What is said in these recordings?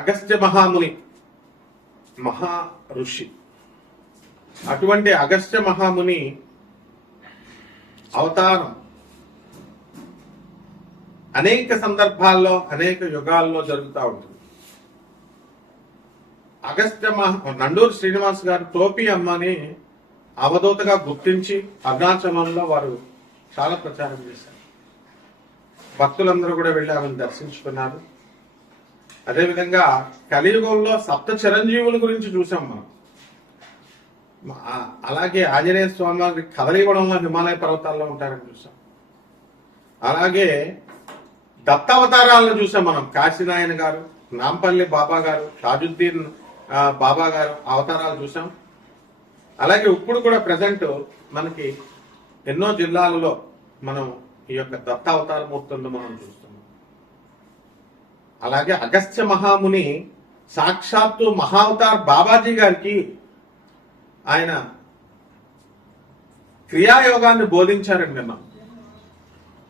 అగస్త్య మహాముని మహా ఋషి. అటువంటి అగస్త్య మహాముని అవతారం అనేక సందర్భాల్లో అనేక యుగాల్లో జరుగుతూ ఉంటుంది. నండూరు శ్రీనివాస్ గారు టోపీ అమ్మని అవధూతగా గుర్తించి అరుణాచలంలో వారు చాలా ప్రచారం చేశారు. భక్తులందరూ కూడా వెళ్ళి ఆమెను దర్శించుకున్నారు. అదేవిధంగా కలియుగంలో సప్త చిరంజీవుల గురించి చూసాం మనం. అలాగే ఆంజనేయ స్వామి వారి కదలిగూడెంలో హిమాలయ పర్వతాల్లో ఉంటారని చూసాం. అలాగే దత్తావతారాలను చూసాం మనం. కాశీనాయన గారు, నాంపల్లి బాబా గారు, తాజుద్దీన్ బాబా గారు అవతారాలు చూసాం. అలాగే ఇప్పుడు కూడా ప్రజెంట్ మనకి ఎన్నో జిల్లాలలో మనం ఈ యొక్క దత్తావతార మూర్తులను మనం చూస్తున్నాం. అలాగే అగస్త్య మహాముని సాక్షాత్తు మహావతార్ బాబాజీ గారికి ఆయన క్రియాయోగాన్ని బోధించారని విన్నాం.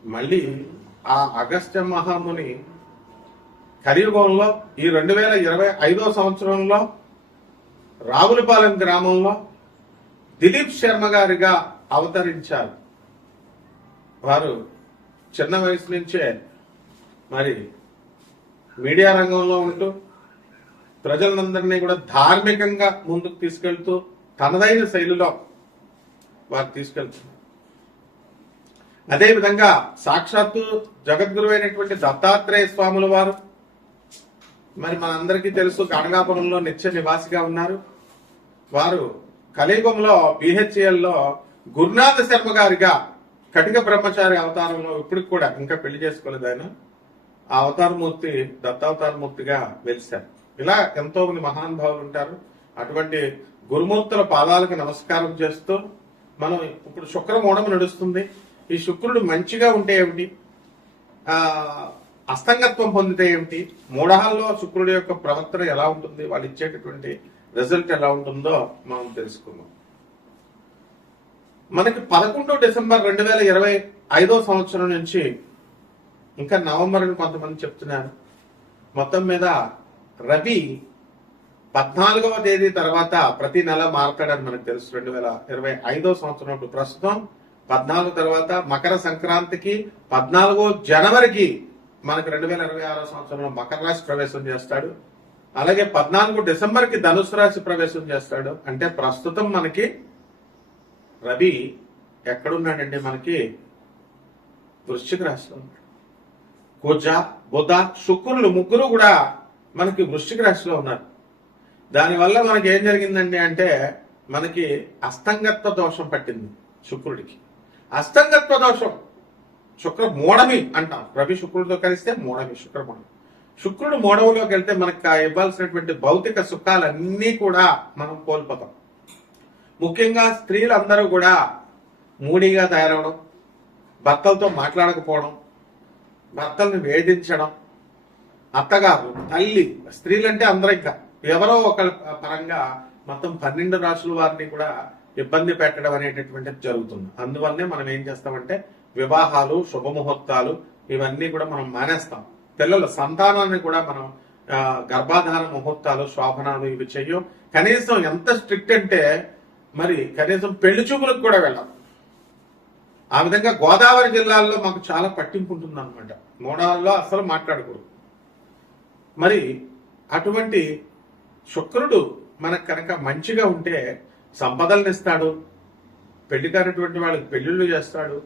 మళ్ళీ ఆ అగస్త్య మహాముని కలియుగంలో ఈ 2025 సంవత్సరంలో రావులపాలెం గ్రామంలో దిలీప్ శర్మ గారిగా అవతరించారు. వారు చిన్న వయసు నుంచే మరి మీడియా రంగంలో ఉంటూ ప్రజలందరినీ కూడా ధార్మికంగా ముందుకు తీసుకెళ్తూ తనదైన శైలిలో వారు తీసుకెళ్తున్నారు. అదేవిధంగా సాక్షాత్తు జగద్గురు అయినటువంటి దత్తాత్రేయ స్వాముల వారు మరి మనందరికీ తెలుసు గణగాపురంలో నిత్య నివాసిగా ఉన్నారు. వారు కలియుగంలో బిహెచ్ఎల్లో గురునాథ శర్మ గారిగా కటిక బ్రహ్మచారి అవతారంలో ఇప్పటికి కూడా ఇంకా పెళ్లి చేసుకోలేదు ఆయన. ఆ అవతారమూర్తి దత్తావతారమూర్తిగా వెలిశారు. ఇలా ఎంతో మంది మహానుభావులు ఉంటారు. అటువంటి గురుమూర్తుల పాదాలకు నమస్కారం చేస్తూ మనం ఇప్పుడు శుక్రమూఢం నడుస్తుంది. ఈ శుక్రుడు మంచిగా ఉంటే ఏమిటి, అస్తంగత్వం పొందితే ఏమిటి, మూఢాల్లో శుక్రుడి యొక్క ప్రవర్తన ఎలా ఉంటుంది, వాళ్ళు ఇచ్చేటటువంటి రిజల్ట్ ఎలా ఉంటుందో మనం తెలుసుకుందాం. మనకి 11 డిసెంబర్ 2025 సంవత్సరం నుంచి ఇంకా నవంబర్ అని కొంతమంది చెప్తున్నారు. మొత్తం మీద రవి 14వ తేదీ తర్వాత ప్రతి నెల మారతాడని మనకు తెలుసు. 2025 సంవత్సరం ప్రస్తుతం 14 తర్వాత మకర సంక్రాంతికి 14 జనవరికి మనకి 2026 సంవత్సరంలో మకర రాశి ప్రవేశం చేస్తాడు. అలాగే 14 డిసెంబర్కి ధనుసు రాశి ప్రవేశం చేస్తాడు. అంటే ప్రస్తుతం మనకి రవి ఎక్కడున్నాడండి, మనకి వృశ్చిక రాశిలో ఉన్నాడు. కుజ, బుధ, శుక్రులు ముగ్గురు కూడా మనకి వృశ్చిక రాశిలో ఉన్నారు. దానివల్ల మనకి ఏం జరిగిందండి అంటే మనకి అస్తంగత్వ దోషం పట్టింది శుక్రుడికి. అస్తంగత్వ దోషం శుక్ర మూఢమి అంటాం. రవి శుక్రుడితో కలిస్తే మూఢమి, శుక్రమూఢమి. శుక్రుడు మూఢవులోకి వెళ్తే మనకు ఇవ్వాల్సినటువంటి భౌతిక సుఖాలన్నీ కూడా మనం కోల్పోతాం. ముఖ్యంగా స్త్రీలందరూ కూడా మూడీగా తయారవడం, భర్తలతో మాట్లాడకపోవడం, భర్తల్ని వేధించడం, అత్తగారు, తల్లి, స్త్రీలంటే అందరూ ఇంకా ఎవరో ఒక పరంగా మొత్తం 12 రాశుల వారిని కూడా ఇబ్బంది పెట్టడం అనేటటువంటిది జరుగుతుంది. అందువల్లనే మనం ఏం చేస్తామంటే వివాహాలు, శుభముహూర్తాలు ఇవన్నీ కూడా మనం మానేస్తాం. పిల్లల సంతానాన్ని కూడా మనం గర్భాధాన ముహూర్తాలు, శోభనాలు ఇవి చెయ్యం. కనీసం ఎంత స్ట్రిక్ట్ అంటే మరి కనీసం పెళ్లి చూపులకు కూడా వెళ్ళాం. ఆ విధంగా గోదావరి జిల్లాల్లో మాకు చాలా పట్టింపు ఉంటుంది అనమాట. మూడాల్లో అసలు మాట్లాడకూడదు. మరి అటువంటి శుక్రుడు మనకు కనుక మంచిగా ఉంటే సంపదలను ఇస్తాడు, పెళ్లి కానటువంటి వాళ్ళకి పెళ్లిళ్ళు చేస్తాడు,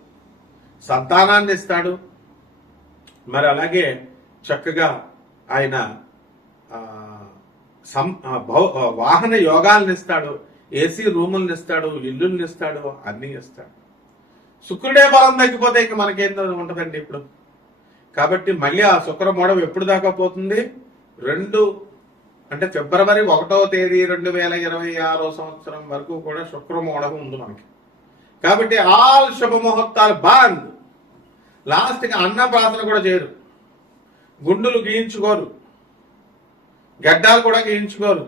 సంతానాన్ని ఇస్తాడు. మరి అలాగే చక్కగా ఆయన వాహన యోగాలను ఇస్తాడు, ఏసీ రూములను ఇస్తాడు, ఇల్లుల్ని ఇస్తాడు, అన్ని ఇస్తాడు. శుక్రుడే బలం తగ్గిపోతే ఇక మనకేం ఉంటుందండి ఇప్పుడు. కాబట్టి మళ్ళీ ఆ శుక్రమూఢం ఎప్పుడు దాకా పోతుంది? 2 అంటే ఫిబ్రవరి 1వ తేదీ 2026 సంవత్సరం వరకు కూడా శుక్రమూఢం ఉంది మనకి. కాబట్టి ఆల్ శుభముహూర్తాలు బంద్. లాస్ట్కి అన్న ప్రార్థన కూడా చేయరు, గుండులు గీయించుకోరు, గడ్డాలు కూడా గీయించుకోరు.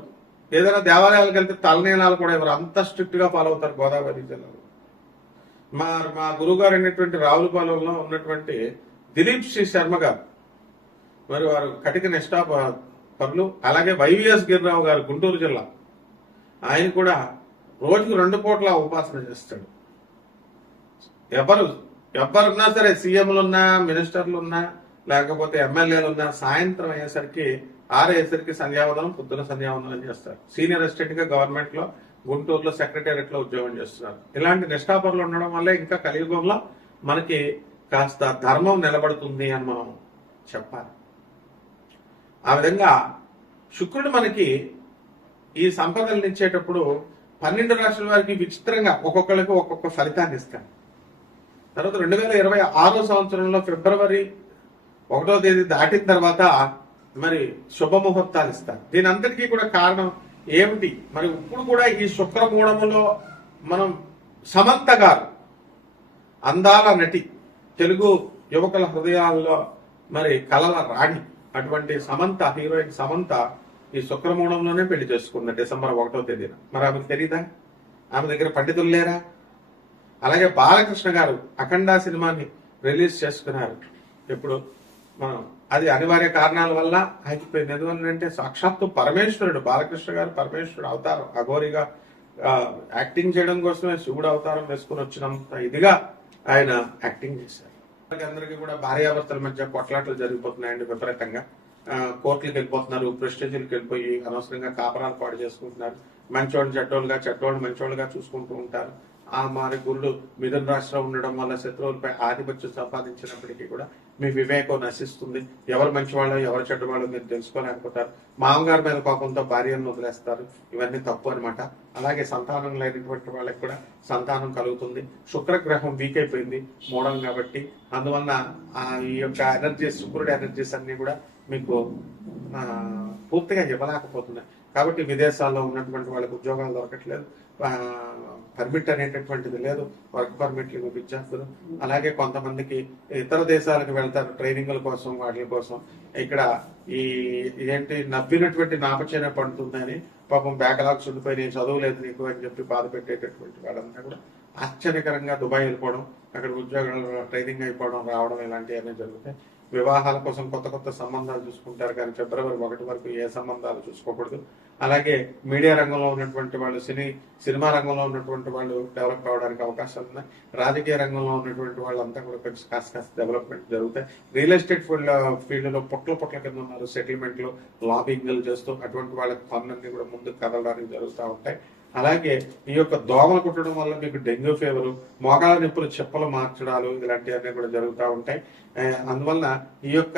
ఏదైనా దేవాలయాలకు వెళ్తే తలనీలాలు కూడా ఎవరు, అంత స్ట్రిక్ట్ గా ఫాలో అవుతారు గోదావరి జిల్లాలో. మా గురువుగారు అయినటువంటి రావులపాలెంలో ఉన్నటువంటి దిలీప్ శ్రీ శర్మ గారు, మరి వారు కటిక నిష్ఠా పనులు. అలాగే వైవిఎస్ గిరిరావు గారు గుంటూరు జిల్లా, ఆయన కూడా రోజుకు 2 పూట్ల ఉపాసన చేస్తాడు. ఎవరున్నా సరే, సీఎంలున్నా, మినిస్టర్లున్నా, లేకపోతే ఎమ్మెల్యేలున్నా, సాయంత్రం అయ్యేసరికి 6 అయ్యేసరికి సంధ్యావందనం, పొద్దున సంధ్యావందనం చేస్తారు. సీనియర్ అసిస్టెంట్ గా గవర్నమెంట్ లో గుంటూరులో సెక్రటేరియట్ లో ఉద్యోగం చేస్తున్నారు. ఇలాంటి నిష్ఠాపరులు ఉండడం వల్లే ఇంకా కలియుగంలో మనకి కాస్త ధర్మం నిలబడుతుంది అని మనం చెప్పాలి. ఆ విధంగా శుక్రుడు మనకి ఈ సంపదలను ఇచ్చేటప్పుడు 12 రాశుల వారికి విచిత్రంగా ఒక్కొక్కరికి ఒక్కొక్క ఫలితాన్ని ఇస్తాడు. తర్వాత 2026 సంవత్సరంలో ఫిబ్రవరి 1వ తేదీ దాటిన తర్వాత మరి శుభముహూర్తాలు ఇస్తారు. దీని అంతటికీ కూడా కారణం ఏమిటి? మరి ఇప్పుడు కూడా ఈ శుక్రమూఢములో మనం సమంత గారు, అందాల నటి, తెలుగు యువకుల హృదయాల్లో మరి కలల రాణి అటువంటి సమంత, హీరోయిన్ సమంత ఈ శుక్రమూఢంలోనే పెళ్లి చేసుకుంది డిసెంబర్ 1వ తేదీన. మరి ఆమెకు తెలీదా? ఆమె దగ్గర పండితులు లేరా? అలాగే బాలకృష్ణ గారు అఖండ సినిమాని రిలీజ్ చేసుకున్నారు. ఇప్పుడు మనం అది అనివార్య కారణాల వల్ల ఆగిపోయింది. ఎందువల్లంటే సాక్షాత్తు పరమేశ్వరుడు, బాలకృష్ణ గారు పరమేశ్వరుడు అవతారం, అఘోరిగా యాక్టింగ్ చేయడం కోసమే శివుడు అవతారం వేసుకుని వచ్చినంత ఇదిగా ఆయన యాక్టింగ్ చేశారు. అందరికీ కూడా భార్యాభర్తల మధ్య కొట్లాటలు జరిగిపోతున్నాయండి విపరీతంగా. కోర్టులకు వెళ్ళిపోతున్నారు, ప్రెస్టేజీలకు వెళ్ళిపోయి అనవసరంగా కాపరాలు పాడు చేసుకుంటున్నారు. మంచోళ్ళు చెడ్డోళ్ళుగా, చెడ్డోళ్ళు మంచోళ్ళుగా చూసుకుంటూ ఉంటారు. ఆ మరి గురుడు మిథున రాశిలో ఉండడం వల్ల శత్రువులపై ఆధిపత్యం సంపాదించినప్పటికీ కూడా మీ వివేకం నశిస్తుంది. ఎవరు మంచివాళ్ళు, ఎవరు చెడ్డవాళ్ళు మీరు తెలుసుకోలేకపోతారు. మామగారి మీద కోపంతో భార్యను వదిలేస్తారు. ఇవన్నీ తప్పు అనమాట. అలాగే సంతానం లేనటువంటి వాళ్ళకి కూడా సంతానం కలుగుతుంది. శుక్రగ్రహం వీక్ అయిపోయింది మూడం కాబట్టి, అందువల్ల ఈ యొక్క ఎనర్జీస్, శుక్రుడి ఎనర్జీస్ అన్ని కూడా మీకు పూర్తిగా ఇవ్వలేకపోతున్నాయి. కాబట్టి విదేశాల్లో ఉన్నటువంటి వాళ్ళకి ఉద్యోగాలు దొరకట్లేదు, పర్మిట్ అనేటటువంటిది లేదు, వర్క్ పర్మిట్లు విద్యార్థులు. అలాగే కొంతమందికి ఇతర దేశాలకు వెళ్తారు ట్రైనింగ్ల కోసం, వాటి కోసం. ఇక్కడ ఈ ఏంటి నవ్వినటువంటి నాపచేన పడుతుందని పాపం బ్యాక్లాగ్స్ ఉండిపోయి నేను చదువులేదు నీకు అని చెప్పి బాధ పెట్టేటటువంటి వాళ్ళంతా కూడా ఆశ్చర్యకరంగా దుబాయ్ వెళ్ళిపోవడం, అక్కడ ఉద్యోగాలు ట్రైనింగ్ అయిపోవడం, రావడం ఇలాంటివన్నీ జరుగుతాయి. వివాహాల కోసం కొత్త కొత్త సంబంధాలు చూసుకుంటారు, కానీ ఫిబ్రవరి 1 వరకు ఏ సంబంధాలు చూసుకోకూడదు. అలాగే మీడియా రంగంలో ఉన్నటువంటి వాళ్ళు, సినిమా రంగంలో ఉన్నటువంటి వాళ్ళు డెవలప్ అవడానికి అవకాశాలు ఉన్నాయి. రాజకీయ రంగంలో ఉన్నటువంటి వాళ్ళంతా కూడా కొంచెం కాస్త డెవలప్మెంట్ జరుగుతాయి. రియల్ ఎస్టేట్ ఫీల్డ్ లో పొట్ల కింద ఉన్నారు, సెటిల్మెంట్లు, లాబింగ్లు చేస్తూ అటువంటి వాళ్ళకి పనులన్నీ కూడా ముందుకు కదలడానికి జరుగుతూ ఉంటాయి. అలాగే ఈ యొక్క దోమలు కుట్టడం వల్ల మీకు డెంగ్యూ ఫీవర్, మోకాల నొప్పులు, చెప్పులు మార్చడాలు ఇలాంటివన్నీ కూడా జరుగుతూ ఉంటాయి. అందువల్ల ఈ యొక్క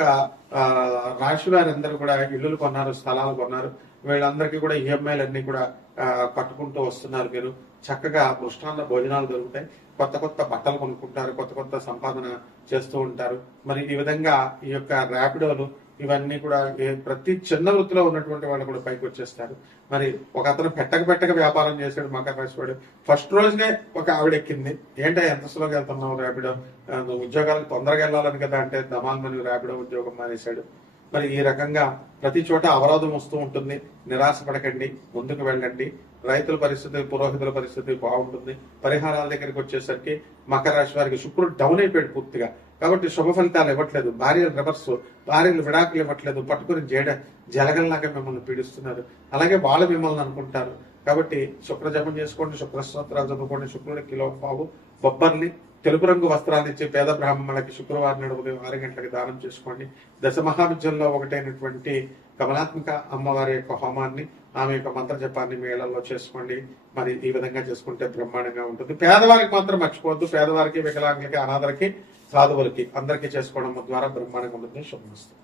రాశి వారందరూ కూడా ఇల్లులు కొన్నారు, స్థలాలు కొన్నారు, వీళ్ళందరికీ కూడా ఈఎంఐలు అన్ని కూడా కట్టుకుంటూ వస్తున్నారు. మీరు చక్కగా మృష్టాన్న భోజనాలు దొరుకుతాయి, కొత్త కొత్త బట్టలు కొనుక్కుంటారు, కొత్త కొత్త సంపాదన చేస్తూ ఉంటారు. మరి ఈ విధంగా ఈ యొక్క ర్యాపిడోలు ఇవన్నీ కూడా ప్రతి చిన్న వృత్తిలో ఉన్నటువంటి వాళ్ళు కూడా పైకి వచ్చేస్తారు. మరి ఒక అతను పెట్టక వ్యాపారం చేశాడు మకర రాశి వాడు. ఫస్ట్ రోజునే ఒక ఆవిడ ఎక్కింది, ఏంటో ఎంత స్లోగా వెళ్తున్నావు ర్యాపిడో, ఉద్యోగాలకు తొందరగా వెళ్ళాలని కదా అంటే దమాల్మని ర్యాపిడో ఉద్యోగం మానేశాడు. మరి ఈ రకంగా ప్రతి చోట అవరోధం వస్తూ ఉంటుంది. నిరాశపడకండి, ముందుకు వెళ్ళండి. రైతుల పరిస్థితి, పురోహితుల పరిస్థితి బాగుంటుంది. పరిహారాల దగ్గరికి వచ్చేసరికి మకర రాశి వారికి శుక్రుడు డౌన్ అయిపోయాడు పూర్తిగా, కాబట్టి శుభ ఫలితాలు ఇవ్వట్లేదు. భార్యలు రివర్స్, భార్యలు విడాకులు ఇవ్వట్లేదు, పట్టుకుని జలగల్లాగా మిమ్మల్ని పీడిస్తున్నారు. అలాగే వాళ్ళు మిమ్మల్ని అనుకుంటారు. కాబట్టి శుక్ర జపం చేసుకోండి, శుక్ర స్తోత్రాలు చదువుకోండి. శుక్రుడి కిలో పావు బొబ్బర్ని, తెలుపు రంగు వస్త్రాలు ఇచ్చి పేద బ్రాహ్మణులకి శుక్రవారం నాడు ఉదయం 6 గంటలకు దానం చేసుకోండి. దశ మహావిద్యల్లో ఒకటైనటువంటి కమలాత్మక అమ్మవారి యొక్క హోమాన్ని, ఆమె యొక్క మంత్ర జపాన్ని మీ ఇళ్లలో చేసుకోండి. మరి ఈ విధంగా చేసుకుంటే బ్రహ్మాండంగా ఉంటుంది. పేదవారికి మాత్రం మర్చిపోవద్దు. పేదవారికి, వికలాంగులకి, అనాథలకి, సాధువులకి అందరికీ చేసుకోవడం ద్వారా బ్రహ్మాండంగా ఉంటుంది. శుభమస్తు.